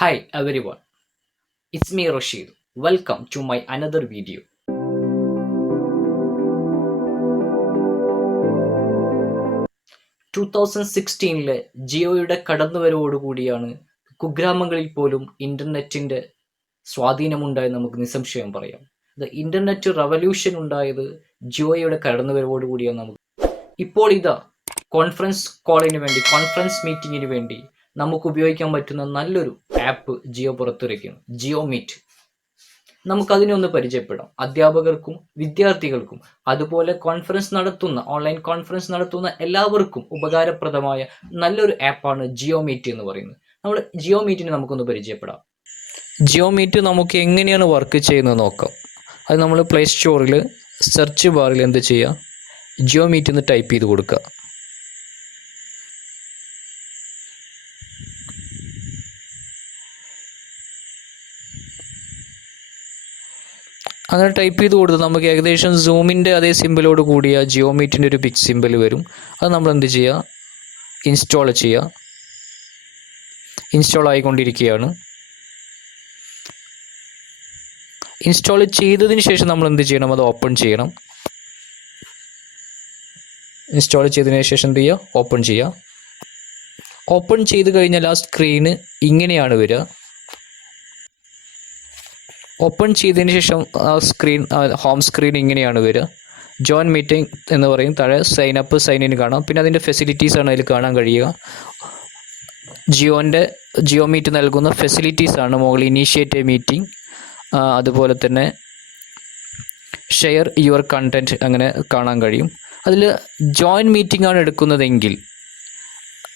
Hi everyone, it's me Rashid. Welcome to my another video. 2016 ജിയോയുടെ കടന്നുവരവോടുകൂടിയാണ് കുഗ്രാമങ്ങളിൽ പോലും ഇന്റർനെറ്റിന്റെ സ്വാധീനമുണ്ടായെന്ന് നമുക്ക് നിസ്സംശയം പറയാം. ഇന്റർനെറ്റ് റവല്യൂഷൻ ഉണ്ടായത് ജിയോയുടെ കടന്നുവരവോടുകൂടിയാണ്. ഇപ്പോൾ ഇതാ കോൺഫറൻസ് മീറ്റിങ്ങിന് വേണ്ടി നമുക്ക് ഉപയോഗിക്കാൻ പറ്റുന്ന നല്ലൊരു ആപ്പ് ജിയോ പുറത്തിറക്കുന്നു, ജിയോ മീറ്റ്. നമുക്കതിനെ ഒന്ന് പരിചയപ്പെടാം. അധ്യാപകർക്കും വിദ്യാർത്ഥികൾക്കും അതുപോലെ ഓൺലൈൻ കോൺഫറൻസ് നടത്തുന്ന എല്ലാവർക്കും ഉപകാരപ്രദമായ നല്ലൊരു ആപ്പാണ് ജിയോ മീറ്റ് എന്ന് പറയുന്നത്. നമ്മൾ ജിയോ മീറ്റിനെ നമുക്കൊന്ന് പരിചയപ്പെടാം. ജിയോ മീറ്റ് നമുക്ക് എങ്ങനെയാണ് വർക്ക് ചെയ്യുന്നത് നോക്കാം. അത് നമ്മൾ പ്ലേ സ്റ്റോറിൽ സെർച്ച് ബാറിൽ എന്ത് ചെയ്യുക, ജിയോ മീറ്റ് എന്ന് ടൈപ്പ് ചെയ്ത് കൊടുക്കുക. അങ്ങനെ ടൈപ്പ് ചെയ്ത് കൊടുത്ത് നമുക്ക് ഏകദേശം സൂമിൻ്റെ അതേ സിമ്പിളോട് കൂടിയ ജിയോ മീറ്റിൻ്റെ ഒരു ബിഗ് സിമ്പിൾ വരും. അത് നമ്മൾ എന്ത് ചെയ്യുക, ഇൻസ്റ്റാൾ ചെയ്യുക. ഇൻസ്റ്റാൾ ആയിക്കൊണ്ടിരിക്കുകയാണ്. ഇൻസ്റ്റാൾ ചെയ്തതിന് ശേഷം നമ്മൾ എന്ത് ചെയ്യണം, അത് ഓപ്പൺ ചെയ്യണം. ഇൻസ്റ്റാൾ ചെയ്തതിന് ശേഷം എന്ത് ചെയ്യുക, ഓപ്പൺ ചെയ്യുക. ഓപ്പൺ ചെയ്ത് കഴിഞ്ഞാൽ ആ സ്ക്രീന് ഇങ്ങനെയാണ് വരിക. ഓപ്പൺ ചെയ്തതിന് ശേഷം ആ ഹോം സ്ക്രീൻ ഇങ്ങനെയാണ് വരിക. ജോയിൻ മീറ്റിംഗ് എന്ന് പറയും. താഴെ സൈൻ ഇൻ കാണാം. പിന്നെ അതിൻ്റെ ഫെസിലിറ്റീസാണ് അതിൽ കാണാൻ കഴിയുക. ജിയോ മീറ്റ് നൽകുന്ന ഫെസിലിറ്റീസാണ് മുകളിൽ ഇനീഷ്യേറ്റ് എ മീറ്റിംഗ്, അതുപോലെ തന്നെ ഷെയർ യുവർ കണ്ടൻറ്റ് അങ്ങനെ കാണാൻ കഴിയും. അതിൽ ജോയിൻ മീറ്റിംഗ് ആണ് എടുക്കുന്നതെങ്കിൽ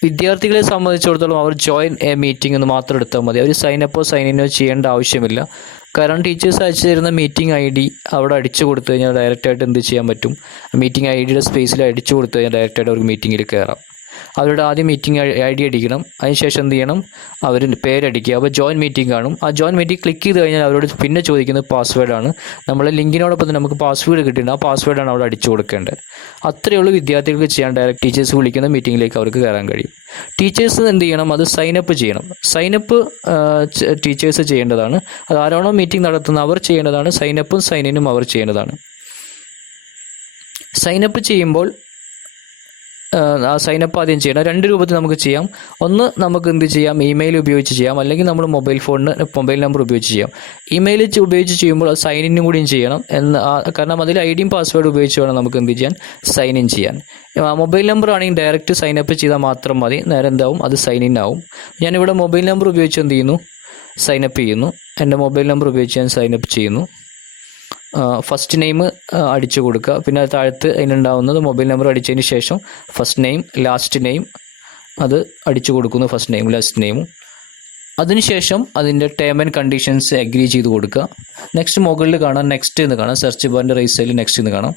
വിദ്യാർത്ഥികളെ സംബന്ധിച്ചിടത്തോളം അവർ ജോയിൻ എ മീറ്റിംഗ് എന്ന് മാത്രം എടുത്താൽ മതി. അവർ സൈൻ ഇന്നോ ചെയ്യേണ്ട ആവശ്യമില്ല. കാരണം ടീച്ചേഴ്സ് അയച്ചു തരുന്ന മീറ്റിംഗ് ID അവിടെ അടിച്ചു കൊടുത്തു കഴിഞ്ഞാൽ ഡയറക്റ്റായിട്ട് എന്ത് ചെയ്യാൻ പറ്റും, മീറ്റിംഗ് IDയുടെ സ്പേസിൽ അടിച്ചു കൊടുത്തു കഴിഞ്ഞാൽ ഡയറക്റ്റായിട്ട് അവർക്ക് മീറ്റിങ്ങിൽ കയറാം. അവരുടെ ആദ്യം മീറ്റിംഗ് ID അടിക്കണം. അതിനുശേഷം എന്ത് ചെയ്യണം, അവർ പേരടിക്കുക. അപ്പോൾ ജോയിൻ മീറ്റിംഗ് കാണും. ആ ജോയിൻ മീറ്റിംഗ് ക്ലിക്ക് ചെയ്ത് കഴിഞ്ഞാൽ അവരോട് പിന്നെ ചോദിക്കുന്നത് പാസ്വേഡാണ്. നമ്മൾ ലിങ്കിനോടൊപ്പം തന്നെ നമുക്ക് പാസ്വേഡ് കിട്ടിയിട്ടുണ്ട്. ആ പാസ്വേഡാണ് അവിടെ അടിച്ചു കൊടുക്കേണ്ടത്. അത്രയേ ഉള്ളൂ വിദ്യാർത്ഥികൾക്ക് ചെയ്യാൻ. ഡയറക്റ്റ് ടീച്ചേഴ്സ് വിളിക്കുന്ന മീറ്റിങ്ങിലേക്ക് അവർക്ക് കയറാൻ കഴിയും. ടീച്ചേഴ്സ് എന്ത് ചെയ്യണം, അത് സൈനപ്പ് ചെയ്യണം. സൈനപ്പ് ടീച്ചേഴ്സ് ചെയ്യേണ്ടതാണ്. അത് ആരാണോ മീറ്റിംഗ് നടത്തുന്നത് അവർ ചെയ്യേണ്ടതാണ്. സൈനപ്പും സൈൻ ഇനും അവർ ചെയ്യേണ്ടതാണ്. സൈനപ്പ് ചെയ്യുമ്പോൾ ആ സൈനപ്പ് ആദ്യം ചെയ്യണം. രണ്ട് രൂപത്തിൽ നമുക്ക് ചെയ്യാം. ഒന്ന് നമുക്ക് എന്ത് ചെയ്യാം, ഇമെയിൽ ഉപയോഗിച്ച് ചെയ്യാം, അല്ലെങ്കിൽ നമ്മൾ മൊബൈൽ നമ്പർ ഉപയോഗിച്ച് ചെയ്യാം. ഇമെയിൽ ഉപയോഗിച്ച് ചെയ്യുമ്പോൾ അത് സൈൻ ഇന്നും കൂടിയും ചെയ്യണം. കാരണം അതിൽ IDയും പാസ്വേഡ് ഉപയോഗിച്ച് വേണം നമുക്ക് എന്ത് ചെയ്യാൻ, സൈൻ ഇൻ ചെയ്യാൻ. മൊബൈൽ നമ്പർ ആണെങ്കിൽ ഡയറക്റ്റ് സൈനപ്പ് ചെയ്താൽ മാത്രം മതി. നേരെ എന്താവും, അത് സൈൻ ഇൻ ആവും. ഞാനിവിടെ മൊബൈൽ നമ്പർ ഉപയോഗിച്ച് എന്ത് ചെയ്യുന്നു, സൈനപ്പ് ചെയ്യുന്നു. എൻ്റെ മൊബൈൽ നമ്പർ ഉപയോഗിച്ച് ഞാൻ സൈനപ്പ് ചെയ്യുന്നു. ഫസ്റ്റ് നെയിം അടിച്ചു കൊടുക്കുക. പിന്നെ താഴത്ത് അതിനുണ്ടാവുന്നത് മൊബൈൽ നമ്പർ അടിച്ചതിന് ശേഷം ഫസ്റ്റ് നെയിം ലാസ്റ്റ് നെയിം അത് അടിച്ചു കൊടുക്കുന്നു. ഫസ്റ്റ് നെയിം ലാസ്റ്റ് നെയിമും. അതിനുശേഷം അതിൻ്റെ ടേം ആൻഡ് കണ്ടീഷൻസ് അഗ്രി ചെയ്ത് കൊടുക്കുക. നെക്സ്റ്റ് മുകളിൽ കാണാം, നെക്സ്റ്റ് എന്ന് കാണാം. സെർച്ച് ബാറിൻ്റെ റൈറ്റ് സൈഡിൽ നെക്സ്റ്റ് എന്ന് കാണാം.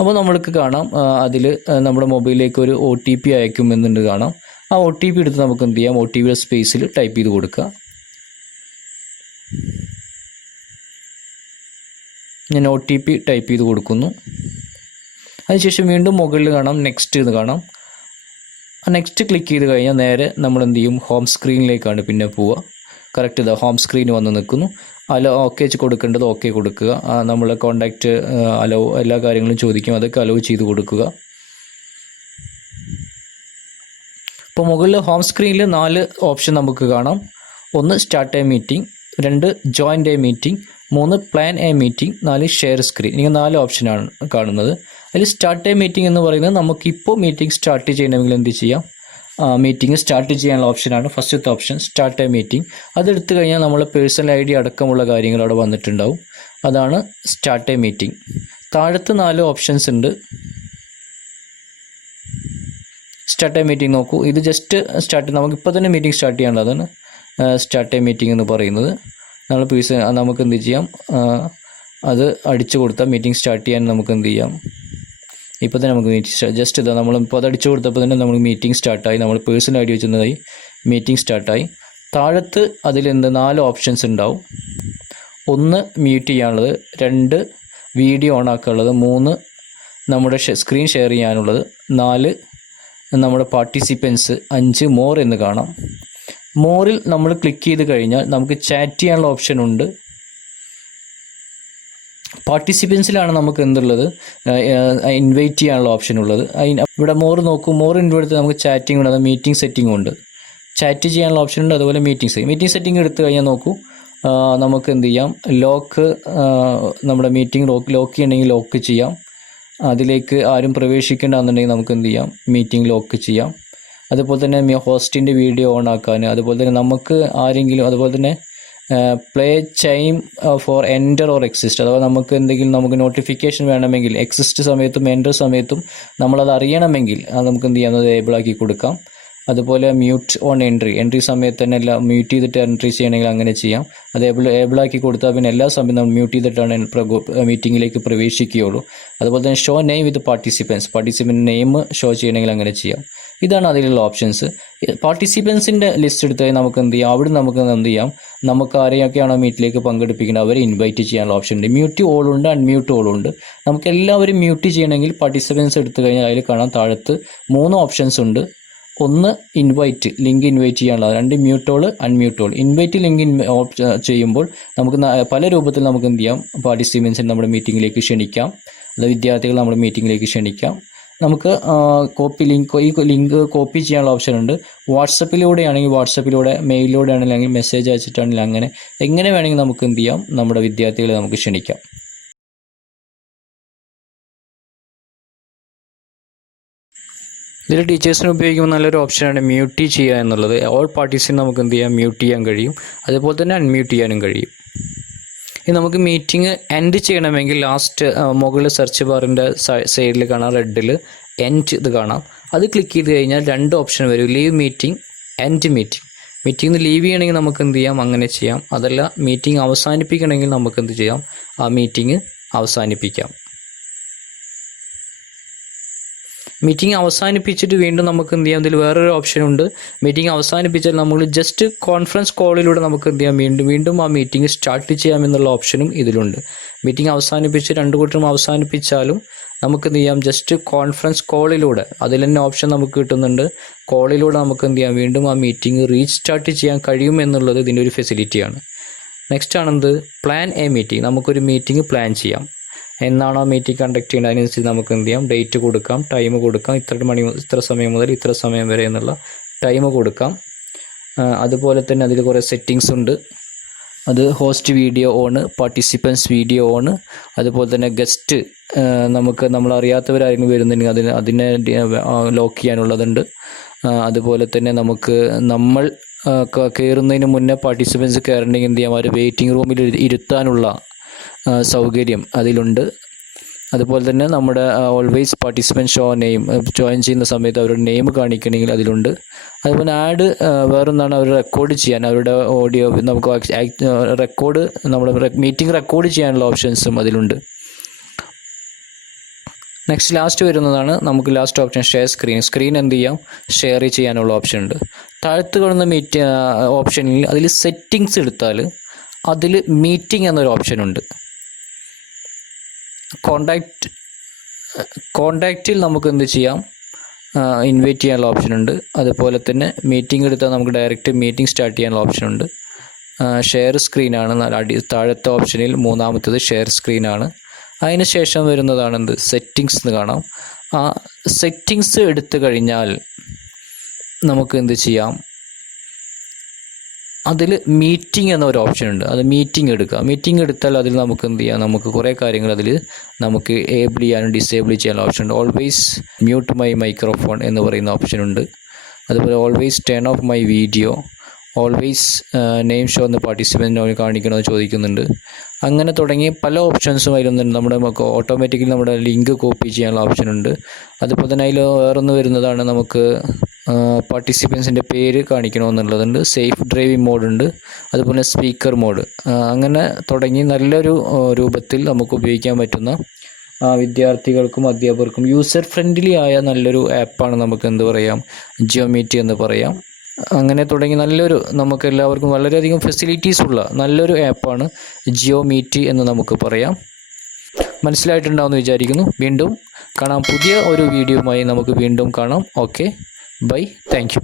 അപ്പോൾ നമ്മൾക്ക് കാണാം അതിൽ നമ്മുടെ മൊബൈലിലേക്ക് ഒരു OTP അയക്കുമെന്നുണ്ട് കാണാം. ആ OTP എടുത്ത് നമുക്ക് എന്ത് ചെയ്യാം, OTPയുടെ സ്പേസിൽ ടൈപ്പ് ചെയ്ത് കൊടുക്കുക. ഞാൻ OTP ടൈപ്പ് ചെയ്ത് കൊടുക്കുന്നു. അതിനുശേഷം വീണ്ടും മുകളിൽ കാണാം നെക്സ്റ്റ് എന്ന് കാണാം. ആ നെക്സ്റ്റ് ക്ലിക്ക് ചെയ്ത് കഴിഞ്ഞാൽ നേരെ നമ്മൾ എന്ത് ചെയ്യും, ഹോം സ്ക്രീനിലേക്കാണ് പിന്നെ പോവുക. കറക്റ്റ് ഇതാ ഹോം സ്ക്രീൻ വന്ന് നിൽക്കുന്നു. ഓക്കെ കൊടുക്കേണ്ടത് ഓക്കെ കൊടുക്കുക. നമ്മൾ കോണ്ടാക്റ്റ് അലോ എല്ലാ കാര്യങ്ങളും ചോദിക്കും, അതൊക്കെ അലോ ചെയ്ത് കൊടുക്കുക. ഇപ്പോൾ മുകളിൽ ഹോം സ്ക്രീനിൽ 4 ഓപ്ഷൻ നമുക്ക് കാണാം. 1 start a meeting, 2 join A meeting, 3 plan a meeting, 4 share screen. ഇങ്ങനെ 4 ഓപ്ഷനാണ് കാണുന്നത്. അതിൽ സ്റ്റാർട്ട് എ മീറ്റിംഗ് എന്ന് പറയുന്നത് നമുക്കിപ്പോൾ മീറ്റിംഗ് സ്റ്റാർട്ട് ചെയ്യണമെങ്കിൽ എന്ത് ചെയ്യാം, മീറ്റിംഗ് സ്റ്റാർട്ട് ചെയ്യാനുള്ള ഓപ്ഷനാണ് ഫസ്റ്റത്തെ ഓപ്ഷൻ, സ്റ്റാർട്ട് എ മീറ്റിംഗ്. അതെടുത്തു കഴിഞ്ഞാൽ നമ്മൾ പേഴ്സണൽ ID അടക്കമുള്ള കാര്യങ്ങൾ അവിടെ വന്നിട്ടുണ്ടാവും. അതാണ് സ്റ്റാർട്ട് എ മീറ്റിംഗ്. താഴത്ത് 4 ഓപ്ഷൻസ് ഉണ്ട്. സ്റ്റാർട്ട് എ മീറ്റിംഗ് നോക്കൂ. ഇത് ജസ്റ്റ് നമുക്കിപ്പോൾ തന്നെ മീറ്റിംഗ് സ്റ്റാർട്ട് ചെയ്യാനുള്ളതാണ് സ്റ്റാർട്ട് എ മീറ്റിംഗ് എന്ന് പറയുന്നത്. നമുക്ക് എന്ത് ചെയ്യാം, അത് അടിച്ചു കൊടുത്താൽ മീറ്റിംഗ് സ്റ്റാർട്ട് ചെയ്യാൻ നമുക്ക് എന്ത് ചെയ്യാം, ഇപ്പോൾ തന്നെ നമുക്ക് ജസ്റ്റ് ഇതാ നമ്മളിപ്പോൾ അത് അടിച്ചു കൊടുത്തപ്പോൾ തന്നെ നമുക്ക് മീറ്റിംഗ് സ്റ്റാർട്ടായി. നമ്മൾ പേഴ്സണൽ ID വെച്ചിരുന്നതായി മീറ്റിംഗ് സ്റ്റാർട്ടായി. താഴത്ത് അതിലെന്ത് 4 ഓപ്ഷൻസ് ഉണ്ടാവും. 1 മ്യൂട്ട് ചെയ്യാനുള്ളത്, 2 വീഡിയോ ഓൺ ആക്കാനുള്ളത്, 3 നമ്മുടെ സ്ക്രീൻ ഷെയർ ചെയ്യാനുള്ളത്, 4 നമ്മുടെ പാർട്ടിസിപ്പൻസ് 5 മോർ എന്ന് കാണാം. മോറിൽ നമ്മൾ ക്ലിക്ക് ചെയ്ത് കഴിഞ്ഞാൽ നമുക്ക് ചാറ്റ് ചെയ്യാനുള്ള ഓപ്ഷൻ ഉണ്ട്. പാർട്ടിസിപ്പൻസിലാണ് നമുക്ക് എന്തുള്ളത്, ഇൻവൈറ്റ് ചെയ്യാനുള്ള ഓപ്ഷൻ ഉള്ളത്. ഇവിടെ മോർ നോക്കൂ, മോർ ഇൻവൈറ്റ് നമുക്ക് ചാറ്റിംഗ് ഉണ്ട്, അത് മീറ്റിംഗ് സെറ്റിംഗ് ഉണ്ട്. ചാറ്റ് ചെയ്യാനുള്ള ഓപ്ഷൻ ഉണ്ട്, അതുപോലെ മീറ്റിംഗ് സെറ്റിംഗ് എടുത്തു കഴിഞ്ഞാൽ നോക്കൂ, നമുക്ക് എന്ത് ചെയ്യാം, ലോക്ക്, നമ്മുടെ മീറ്റിംഗ് ലോക്ക് ചെയ്യണമെങ്കിൽ ലോക്ക് ചെയ്യാം. അതിലേക്ക് ആരും പ്രവേശിക്കേണ്ടെന്നുണ്ടെങ്കിൽ നമുക്ക് എന്ത് ചെയ്യാം, മീറ്റിംഗ് ലോക്ക് ചെയ്യാം. അതുപോലെ തന്നെ ഹോസ്റ്റിൻ്റെ വീഡിയോ ഓൺ ആക്കാൻ, അതുപോലെ തന്നെ നമുക്ക് ആരെങ്കിലും, അതുപോലെ തന്നെ play chime for enter or exist, അഥവാ നമുക്ക് നോട്ടിഫിക്കേഷൻ വേണമെങ്കിൽ എക്സിസ്റ്റ് സമയത്തും എൻ്റർ സമയത്തും നമ്മളത് അറിയണമെങ്കിൽ അത് നമുക്ക് എന്ത് ചെയ്യാം, അത് ഏബിളാക്കി കൊടുക്കാം. അതുപോലെ മ്യൂട്ട് ഓൺ എൻട്രി സമയത്ത് തന്നെ എല്ലാം മ്യൂട്ട് ചെയ്തിട്ട് എൻട്രി ചെയ്യണമെങ്കിൽ അങ്ങനെ ചെയ്യാം. അത് ഏബിളാക്കി കൊടുത്താൽ പിന്നെ എല്ലാ സമയത്തും നമ്മൾ മ്യൂട്ട് ചെയ്തിട്ടാണ് മീറ്റിങ്ങിലേക്ക് പ്രവേശിക്കുകയുള്ളൂ. അതുപോലെ തന്നെ ഷോ നെയിം വിത്ത് പാർട്ടിസിപ്പൻറ്റ് നെയിം ഷോ ചെയ്യണമെങ്കിൽ അങ്ങനെ ചെയ്യാം. ഇതാണ് അതിലുള്ള ഓപ്ഷൻസ്. പാർട്ടിസിപ്പൻസിൻ്റെ ലിസ്റ്റ് എടുത്ത് നമുക്ക് എന്ത് ചെയ്യാം, അവിടെ നമുക്ക് എന്ത് ചെയ്യാം, നമുക്ക് ആരെയൊക്കെയാണോ മീറ്റിലേക്ക് പങ്കെടുപ്പിക്കുന്നത് അവരെ ഇൻവൈറ്റ് ചെയ്യാനുള്ള ഓപ്ഷൻ ഉണ്ട്. മ്യൂട്ട് ഓൾ ഉണ്ട്, അൺമ്യൂട്ട് ഓൾ ഉണ്ട്. നമുക്ക് എല്ലാവരും മ്യൂട്ട് ചെയ്യണമെങ്കിൽ പാർട്ടിസിപ്പൻസ് എടുത്തു കഴിഞ്ഞാൽ അതിൽ കാണാം താഴത്ത് 3 ഓപ്ഷൻസ് ഉണ്ട്. ഒന്ന് ലിങ്ക് ഇൻവൈറ്റ് ചെയ്യാനുള്ള, 2 മ്യൂട്ടോൾ, അൺമ്യൂട്ടോൾ. ഇൻവൈറ്റ് ലിങ്ക് ചെയ്യുമ്പോൾ നമുക്ക് പല രൂപത്തിൽ നമുക്ക് എന്ത് ചെയ്യാം, പാർട്ടിസിപ്പൻസിന് നമ്മുടെ മീറ്റിങ്ങിലേക്ക് ക്ഷണിക്കാം, അത് വിദ്യാർത്ഥികൾ നമ്മുടെ മീറ്റിങ്ങിലേക്ക് ക്ഷണിക്കാം. നമുക്ക് ഈ ലിങ്ക് കോപ്പി ചെയ്യാനുള്ള ഓപ്ഷൻ ഉണ്ട്. വാട്സപ്പിലൂടെ, മെയിലിലൂടെ ആണെങ്കിൽ, അല്ലെങ്കിൽ മെസ്സേജ് അയച്ചിട്ടാണെങ്കിൽ, അങ്ങനെ എങ്ങനെ വേണമെങ്കിൽ നമുക്ക് എന്ത് ചെയ്യാം, നമ്മുടെ വിദ്യാർത്ഥികളെ നമുക്ക് ക്ഷണിക്കാം. ഇതിൽ ടീച്ചേഴ്സിന് ഉപയോഗിക്കുമ്പോൾ നല്ലൊരു ഓപ്ഷനാണ് മ്യൂട്ട് ചെയ്യുക എന്നുള്ളത്. ഓൾ പാർട്ടീസിന് നമുക്ക് എന്ത് ചെയ്യാം, മ്യൂട്ട് ചെയ്യാൻ കഴിയും. അതുപോലെ തന്നെ അൺമ്യൂട്ട് ചെയ്യാനും കഴിയും. ഇനി നമുക്ക് മീറ്റിംഗ് എൻഡ് ചെയ്യണമെങ്കിൽ ലാസ്റ്റ് മുകളിൽ സെർച്ച് ബാറിൻ്റെ സൈഡിൽ കാണാം, റെഡിൽ എൻഡ് ഇത് കാണാം. അത് ക്ലിക്ക് ചെയ്ത് കഴിഞ്ഞാൽ 2 ഓപ്ഷൻ വരും, leave meeting, end meeting. Meeting leave ചെയ്യണമെങ്കിൽ നമുക്ക് എന്ത് ചെയ്യാം, അങ്ങനെ ചെയ്യാം. അതല്ല മീറ്റിംഗ് അവസാനിപ്പിക്കണമെങ്കിൽ നമുക്ക് എന്ത് ചെയ്യാം, ആ മീറ്റിംഗ് അവസാനിപ്പിക്കാം. മീറ്റിംഗ് അവസാനിപ്പിച്ചിട്ട് വീണ്ടും നമുക്ക് എന്ത് ചെയ്യാം, ഇതിൽ വേറൊരു ഓപ്ഷൻ ഉണ്ട്. മീറ്റിംഗ് അവസാനിപ്പിച്ചാൽ നമ്മൾ ജസ്റ്റ് കോൺഫറൻസ് കോളിലൂടെ നമുക്ക് എന്ത് ചെയ്യാം, വീണ്ടും ആ മീറ്റിംഗ് സ്റ്റാർട്ട് ചെയ്യാമെന്നുള്ള ഓപ്ഷനും ഇതിലുണ്ട്. മീറ്റിംഗ് അവസാനിപ്പിച്ച് 2 കൂട്ടരും അവസാനിപ്പിച്ചാലും നമുക്ക് എന്ത് ചെയ്യാം, ജസ്റ്റ് കോൺഫറൻസ് കോളിലൂടെ, അതിൽ തന്നെ ഓപ്ഷൻ നമുക്ക് കിട്ടുന്നുണ്ട്. കോളിലൂടെ നമുക്ക് എന്ത് ചെയ്യാം, വീണ്ടും ആ മീറ്റിംഗ് റീസ്റ്റാർട്ട് ചെയ്യാൻ കഴിയുമെന്നുള്ളത് ഇതിൻ്റെ ഒരു ഫെസിലിറ്റിയാണ്. നെക്സ്റ്റ് ആണെന്ത്, പ്ലാൻ എ മീറ്റിംഗ്. നമുക്കൊരു മീറ്റിംഗ് പ്ലാൻ ചെയ്യാം. എന്നാണോ മീറ്റിംഗ് കണ്ടക്ട് ചെയ്യുന്നത് അതിനനുസരിച്ച് നമുക്ക് എന്ത് ചെയ്യാം, ഡേറ്റ് കൊടുക്കാം, ടൈം കൊടുക്കാം, ഇത്ര സമയം മുതൽ ഇത്ര സമയം വരെ എന്നുള്ള ടൈം കൊടുക്കാം. അതുപോലെ തന്നെ അതിൽ കുറേ സെറ്റിങ്സ് ഉണ്ട്. അത് host video on, participants video on, അതുപോലെ തന്നെ ഗസ്റ്റ്, നമ്മളറിയാത്തവരാരെങ്കിലും വരുന്നുണ്ടെങ്കിൽ അതിനെ ലോക്ക് ചെയ്യാനുള്ളതുണ്ട്. അതുപോലെ തന്നെ നമ്മൾ കയറുന്നതിന് മുന്നേ പാർട്ടിസിപ്പൻസ് കയറണമെങ്കിൽ എന്ത് ചെയ്യാം, അവർ വെയിറ്റിംഗ് റൂമിൽ ഇരുത്താനുള്ള സൗകര്യം അതിലുണ്ട്. അതുപോലെ തന്നെ നമ്മുടെ always participant show name, join ചെയ്യുന്ന സമയത്ത് അവരുടെ നെയിം കാണിക്കണമെങ്കിൽ അതിലുണ്ട്. അതുപോലെ ആഡ് വേറൊന്നാണ്, അവർ റെക്കോർഡ് ചെയ്യാൻ, അവരുടെ ഓഡിയോ നമുക്ക് നമ്മുടെ മീറ്റിംഗ് റെക്കോർഡ് ചെയ്യാനുള്ള ഓപ്ഷൻസും അതിലുണ്ട്. നെക്സ്റ്റ് ലാസ്റ്റ് വരുന്നതാണ് നമുക്ക് ലാസ്റ്റ് ഓപ്ഷൻ, ഷെയർ സ്ക്രീൻ എന്ത് ചെയ്യാം, ഷെയർ ചെയ്യാനുള്ള ഓപ്ഷൻ ഉണ്ട്. താഴത്ത് കാണുന്ന ഓപ്ഷനിൽ അതിൽ സെറ്റിങ്സ് എടുത്താൽ അതിൽ മീറ്റിംഗ് എന്നൊരു ഓപ്ഷൻ ഉണ്ട്. കോണ്ടാക്റ്റിൽ നമുക്ക് എന്ത് ചെയ്യാം, ഇൻവൈറ്റ് ചെയ്യാനുള്ള ഓപ്ഷൻ ഉണ്ട്. അതുപോലെ തന്നെ മീറ്റിംഗ് എടുത്താൽ നമുക്ക് ഡയറക്റ്റ് മീറ്റിംഗ് സ്റ്റാർട്ട് ചെയ്യാനുള്ള ഓപ്ഷൻ ഉണ്ട്. ഷെയർ സ്ക്രീനാണ് താഴത്തെ ഓപ്ഷനിൽ മൂന്നാമത്തേത്, ഷെയർ സ്ക്രീനാണ്. അതിന് ശേഷം വരുന്നതാണ് സെറ്റിങ്സ് എന്ന് കാണാം. ആ സെറ്റിങ്സ് എടുത്തു കഴിഞ്ഞാൽ നമുക്ക് എന്ത് ചെയ്യാം, അതിൽ മീറ്റിംഗ് എന്നൊരു ഓപ്ഷൻ ഉണ്ട്. അത് മീറ്റിംഗ് എടുക്കുക. മീറ്റിംഗ് എടുത്താൽ അതിൽ നമുക്ക് എന്ത് ചെയ്യാം, നമുക്ക് കുറേ കാര്യങ്ങൾ അതിൽ നമുക്ക് ഏബിൾ ചെയ്യാനും ഡിസേബിൾ ചെയ്യാനുള്ള ഓപ്ഷൻ ഉണ്ട്. ഓൾവേസ് മ്യൂട്ട് മൈ മൈക്രോഫോൺ എന്ന് പറയുന്ന ഓപ്ഷൻ ഉണ്ട്. അതുപോലെ always turn of my video, always name show എന്ന പാർട്ടിസിപ്പൻറ്റിനെ കാണിക്കണമെന്ന് ചോദിക്കുന്നുണ്ട്. അങ്ങനെ തുടങ്ങി പല ഓപ്ഷൻസും അതിലൊന്നുണ്ട്. നമുക്ക് ഓട്ടോമാറ്റിക്കലി നമ്മുടെ ലിങ്ക് കോപ്പി ചെയ്യാനുള്ള ഓപ്ഷൻ ഉണ്ട്. അതുപോലെ തന്നെ അതിൽ വേറൊന്ന് വരുന്നതാണ്, നമുക്ക് പാർട്ടിസിപ്പൻസിൻ്റെ പേര് കാണിക്കണമെന്നുള്ളതുണ്ട്. സേഫ് ഡ്രൈവിംഗ് മോഡുണ്ട്, അതുപോലെ സ്പീക്കർ മോഡ്. അങ്ങനെ തുടങ്ങി നല്ലൊരു രൂപത്തിൽ നമുക്ക് ഉപയോഗിക്കാൻ പറ്റുന്ന, വിദ്യാർത്ഥികൾക്കും അധ്യാപകർക്കും യൂസർ ഫ്രണ്ട്ലി ആയ നല്ലൊരു ആപ്പാണ് നമുക്ക് എന്ത് പറയാം, ജിയോമീറ്റ് എന്ന് പറയാം. അങ്ങനെ തുടങ്ങി നമുക്ക് എല്ലാവർക്കും വളരെയധികം ഫെസിലിറ്റീസ് ഉള്ള നല്ലൊരു ആപ്പാണ് ജിയോമീറ്റ് എന്ന് നമുക്ക് പറയാം. മനസ്സിലായിട്ടുണ്ടാവുമെന്ന് വിചാരിക്കുന്നു. വീണ്ടും കാണാം, പുതിയ ഒരു വീഡിയോയുമായി നമുക്ക് വീണ്ടും കാണാം. Okay, bye, thank U.